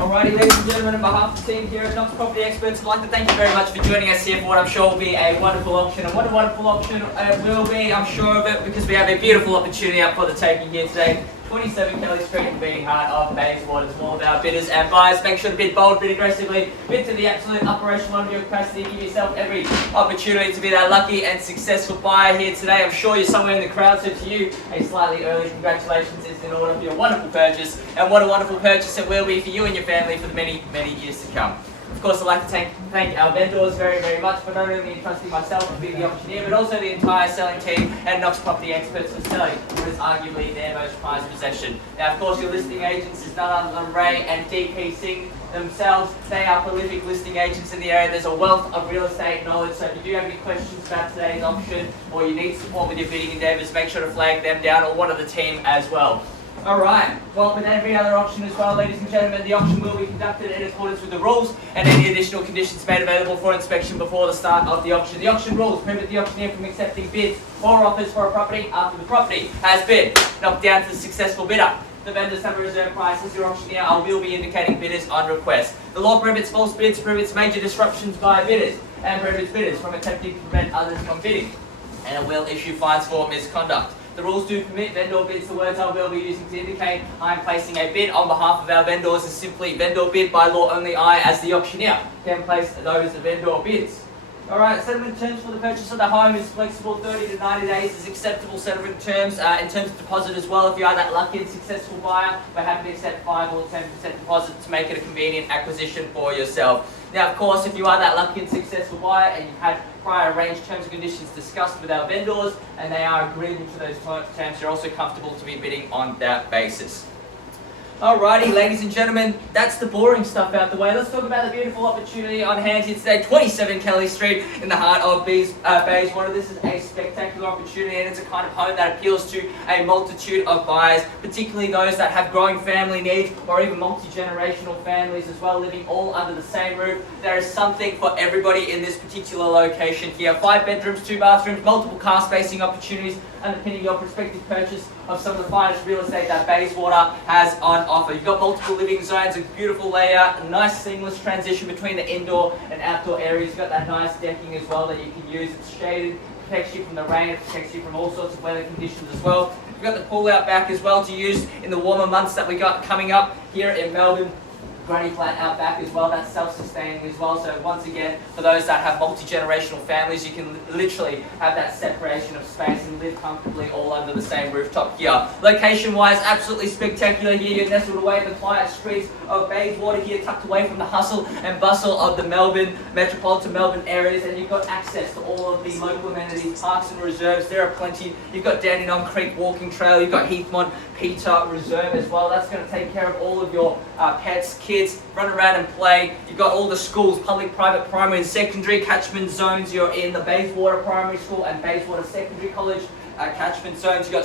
Alrighty, ladies and gentlemen, on behalf of the team here at Knox Property Experts, I'd like to thank you very much for joining us here for what I'm sure will be a wonderful auction. And what a wonderful auction it will be, I'm sure of it, because we have a beautiful opportunity up for the taking here today. 27 Kelly Street in the beating heart of BAYSWATER. It's all about bidders and buyers. Make sure to bid bold, bid aggressively, bid to the absolute upper echelon of your capacity. Give yourself every opportunity to be that lucky and successful buyer here today. I'm sure you're somewhere in the crowd, so to you, a slightly early congratulations is in order for your wonderful purchase. And what a wonderful purchase it will be for you and your family for the many, many years to come. Of course, I'd like to thank our vendors very, very much for not only entrusting myself to be the auctioneer, but also the entire selling team and Knox Property Experts for selling what is arguably their most prized possession. Now, of course, your listing agents is none other than Ray and DP Singh themselves. They are prolific listing agents in the area. There's a wealth of real estate knowledge, so if you do have any questions about today's auction or you need support with your bidding endeavours, make sure to flag them down or one of the team as well. Alright, well, with every other auction as well, ladies and gentlemen, the auction will be conducted in accordance with the rules and any additional conditions made available for inspection before the start of the auction. The auction rules prohibit the auctioneer from accepting bids or offers for a property after the property has been knocked down to the successful bidder. The vendors have a reserve price. As your auctioneer, I will be indicating bidders on request. The law prohibits false bids, prohibits major disruptions by bidders, and prohibits bidders from attempting to prevent others from bidding. And it will issue fines for misconduct. The rules do permit vendor bids. The words I will be using to indicate I am placing a bid on behalf of our vendors is simply vendor bid. By law, only I, as the auctioneer, can place those vendor bids. Alright, settlement terms for the purchase of the home is flexible. 30 to 90 days is acceptable settlement terms. In terms of deposit as well, if you are that lucky and successful buyer, we're happy to accept 5 or 10% deposit to make it a convenient acquisition for yourself. Now, of course, if you are that lucky and successful buyer and you've had prior arranged terms and conditions discussed with our vendors and they are agreeable to those terms, you're also comfortable to be bidding on that basis. Alrighty, ladies and gentlemen, that's the boring stuff out the way. Let's talk about the beautiful opportunity on hand here today. 27 Kelly Street in the heart of BAYSWATER. This is a spectacular opportunity and it's a kind of home that appeals to a multitude of buyers, particularly those that have growing family needs or even multi-generational families as well, living all under the same roof. There is something for everybody in this particular location here. 5 bedrooms, 2 bathrooms, multiple car spacing opportunities, underpinning your prospective purchase of some of the finest real estate that BAYSWATER has on offer. You've got multiple living zones, a beautiful layout, a nice seamless transition between the indoor and outdoor areas. You've got that nice decking as well that you can use. It's shaded, protects you from the rain, it protects you from all sorts of weather conditions as well. You've got the pool out back as well to use in the warmer months that we got coming up here in Melbourne. Granny flat out back as well, that's self-sustaining as well. So once again, for those that have multi-generational families, you can literally have that separation of space and live comfortably all under the same rooftop here. Location-wise, absolutely spectacular here. You're nestled away in the quiet streets of BAYSWATER here, tucked away from the hustle and bustle of the Melbourne, metropolitan Melbourne areas, and you've got access to all of the local amenities, parks and reserves. There are plenty. You've got Dandenong Creek walking trail, you've got Heathmont Peter Reserve as well. That's going to take care of all of your pets, kids, run around and play. You've got all the schools, public, private, primary and secondary catchment zones. You're in the BAYSWATER Primary School and BAYSWATER Secondary College catchment zones. You've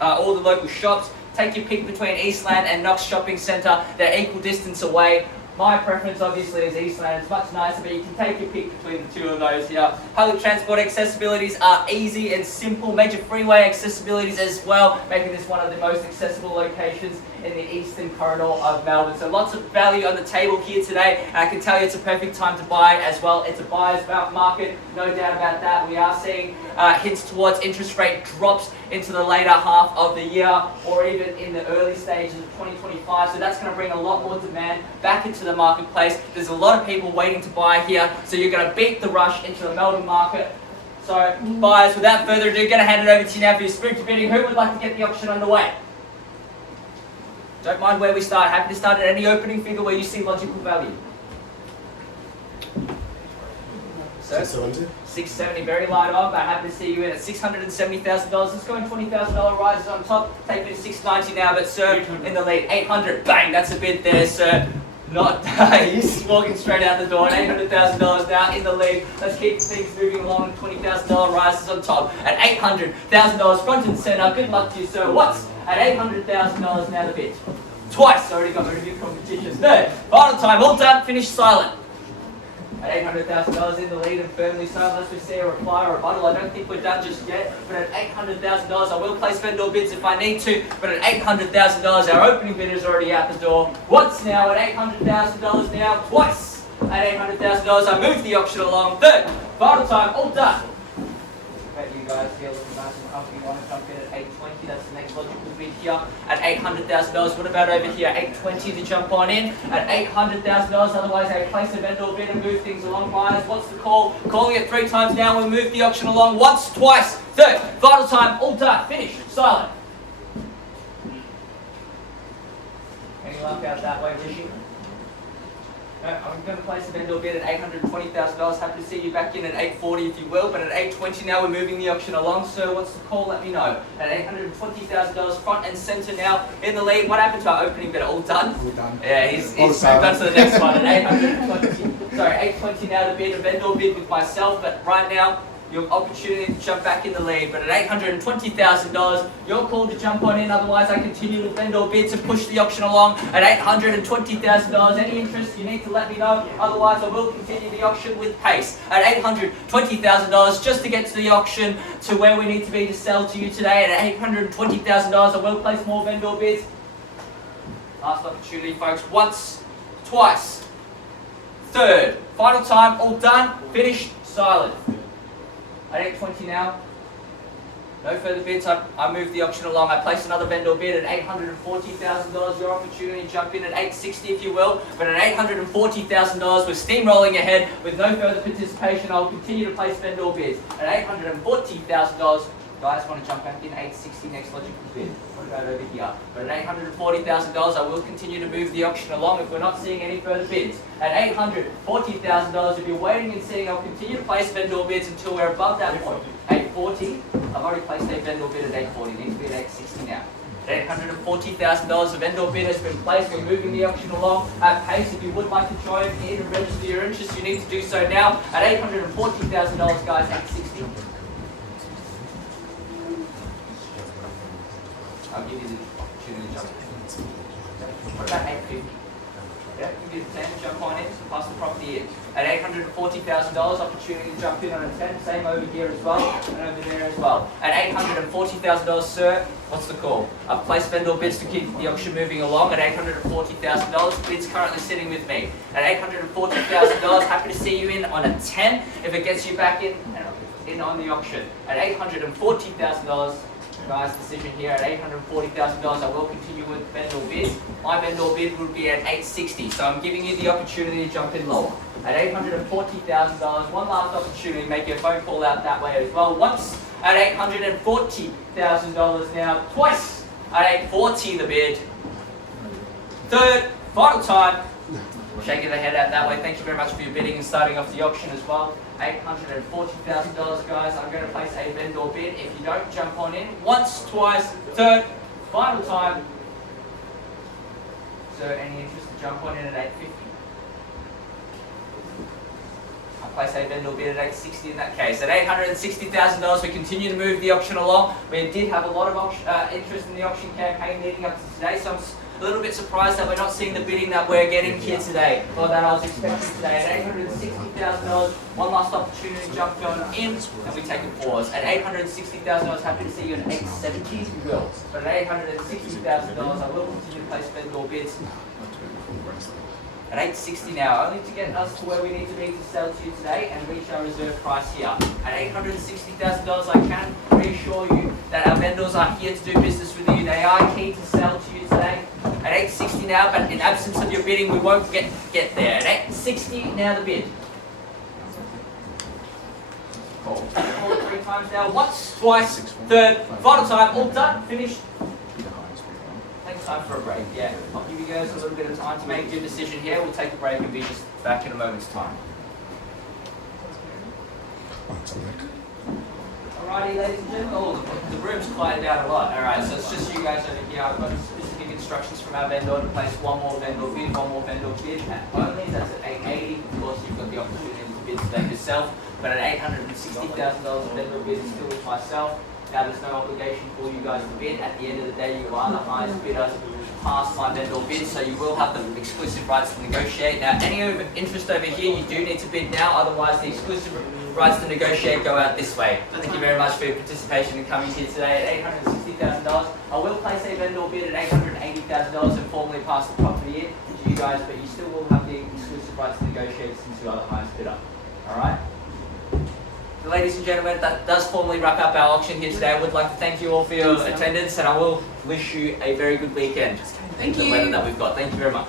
got all the local shops. Take your pick between Eastland and Knox Shopping Centre. They're equal distance away. My preference obviously is Eastland. It's much nicer, but you can take your pick between the two of those here. Public transport accessibilities are easy and simple. Major freeway accessibilities as well, making this one of the most accessible locations in the eastern corridor of Melbourne. So lots of value on the table here today. And I can tell you it's a perfect time to buy as well. It's a buyer's market, no doubt about that. We are seeing hints towards interest rate drops into the later half of the year or even in the early stages of 2025. So that's going to bring a lot more demand back into the marketplace. There's a lot of people waiting to buy here. So you're going to beat the rush into the Melbourne market. So buyers, without further ado, going to hand it over to you now for your spiritual bidding. Who would like to get the auction underway? Don't mind where we start. Happy to start at any opening figure where you see logical value. So, 670, very light on, but happy to see you in at $670,000. Let's go in $20,000 rises on top. Take me to $690 now, but sir, in the lead, 800. Bang, that's a bid there, sir. Not he's walking straight out the door. $800,000 now in the lead. Let's keep things moving along. $20,000 rises on top at $800,000 front and center. Good luck to you, sir. What's at $800,000 now the bid? Twice already got rid of your competition. Third, final time, all done, finish silent. At $800,000 in the lead and firmly so, unless we see a reply or a rebuttal. I don't think we're done just yet, but at $800,000 I will place vendor bids if I need to, but at $800,000 our opening bid is already out the door. Once now at $800,000 now, twice at $800,000 I move the auction along. Third, final time, all done. Bet you guys feel looking nice and comfy. Want to jump in at 820? That's the next logical bid here. At $800,000. What about over here? 820 to jump on in. At $800,000. Otherwise, I place a vendor bid and move things along. Buyers, what's the call? Calling it 3 times now. We'll move the auction along once, twice, third, final time, all done. Finish. Silent. Any luck out that way, Rishi? No, I'm going to place a vendor bid at $820,000. Happy to see you back in at $840 if you will, but at $820 now we're moving the auction along. Sir, what's the call? Let me know. At $820,000 front and centre now in the lead. What happened to our opening bid? All done? All done. Yeah, he's moved on to the next one. At $820 now to bid a vendor bid with myself, but right now your opportunity to jump back in the lead. But at $820,000, your call to jump on in. Otherwise, I continue with vendor bids and push the auction along at $820,000. Any interest, you need to let me know. Otherwise, I will continue the auction with pace at $820,000 just to get to the auction to where we need to be to sell to you today. At $820,000, I will place more vendor bids. Last opportunity, folks. Once, twice, third, final time, all done, finished, silent. At $820 now, no further bids, I move the auction along. I place another vendor bid at $840,000. Your opportunity to jump in at $860 if you will, but at $840,000 we're steamrolling ahead with no further participation. I will continue to place vendor bids at $840,000. Guys want to jump back in, $860 next logical bid. What about over here? But at $840,000 I will continue to move the auction along if we're not seeing any further bids. At $840,000 if you're waiting and seeing, I'll continue to place vendor bids until we're above that point. $840, I've already placed a vendor bid at $840, it needs to be at $860 now. At $840,000 a vendor bid has been placed. We're moving the auction along at pace. If you would like to join in and register your interest, you need to do so now. At $840,000 guys, $860. I'll give you the opportunity to jump in. What about $850? Yeah, give you the 10 to jump on in, pass the property in. At $840,000, opportunity to jump in on a 10, same over here as well, and over there as well. At $840,000, sir, what's the call? I've placed vendor bids to keep the auction moving along at $840,000. Bids currently sitting with me. At $840,000, happy to see you in on a 10 if it gets you back in on the auction. At $840,000, guys, decision here at $840,000. I will continue with vendor bids. My vendor bid would be at $860, so I'm giving you the opportunity to jump in lower. At $840,000, one last opportunity, make your phone call out that way as well. Once at $840,000 now, twice at $840 the bid. Third, final time. Shaking the head out that way. Thank you very much for your bidding and starting off the auction as well. $840,000, guys. I'm going to place a vendor bid. If you don't jump on in, once, twice, third, final time. So, any interest to jump on in at $850? I place a vendor bid at $860 in that case. At $860,000, we continue to move the auction along. We did have a lot of interest in the auction campaign leading up to today, so I'm a little bit surprised that we're not seeing the bidding that we're getting here today, or that I was expecting today. At $860,000, one last opportunity to jump on in, and we take a pause. At $860,000, I was happy to see you at $870 if you will. But at $860,000, I will continue to place vendor bids. At $860 now, only to get us to where we need to be to sell to you today and reach our reserve price here. At $860,000, I can reassure you that our vendors are here to do business with you. They are keen to sell to you today. At $860 now, but in absence of your bidding, we won't get there. At $860 now, the bid. Call it 3 times now. Once, twice, third, final time, all done, finished. Time for a break, yeah. I'll give you guys a little bit of time to make your decision here. We'll take a break and be just back in a moment's time. Alrighty, ladies and gentlemen. Oh, the room's quieted down a lot. Alright, so it's just you guys over here. I've got specific instructions from our vendor to place one more vendor bid at only. That's at $880. Of course, you've got the opportunity to bid today yourself. But at $860,000 vendor bid is still with myself. Now there's no obligation for you guys to bid. At the end of the day, you are the highest bidder past my vendor bid, so you will have the exclusive rights to negotiate. Now, any interest over here, you do need to bid now, otherwise the exclusive rights to negotiate go out this way. Thank you very much for your participation and coming here today at $860,000. I will place a vendor bid at $880,000 and formally pass the property in to you guys, but you still will have the exclusive rights to negotiate since you are the highest bidder. Alright? So ladies and gentlemen, that does formally wrap up our auction here today. I would like to thank you all for your attendance, and I will wish you a very good weekend. Thank with you. the weather that we've got. Thank you very much.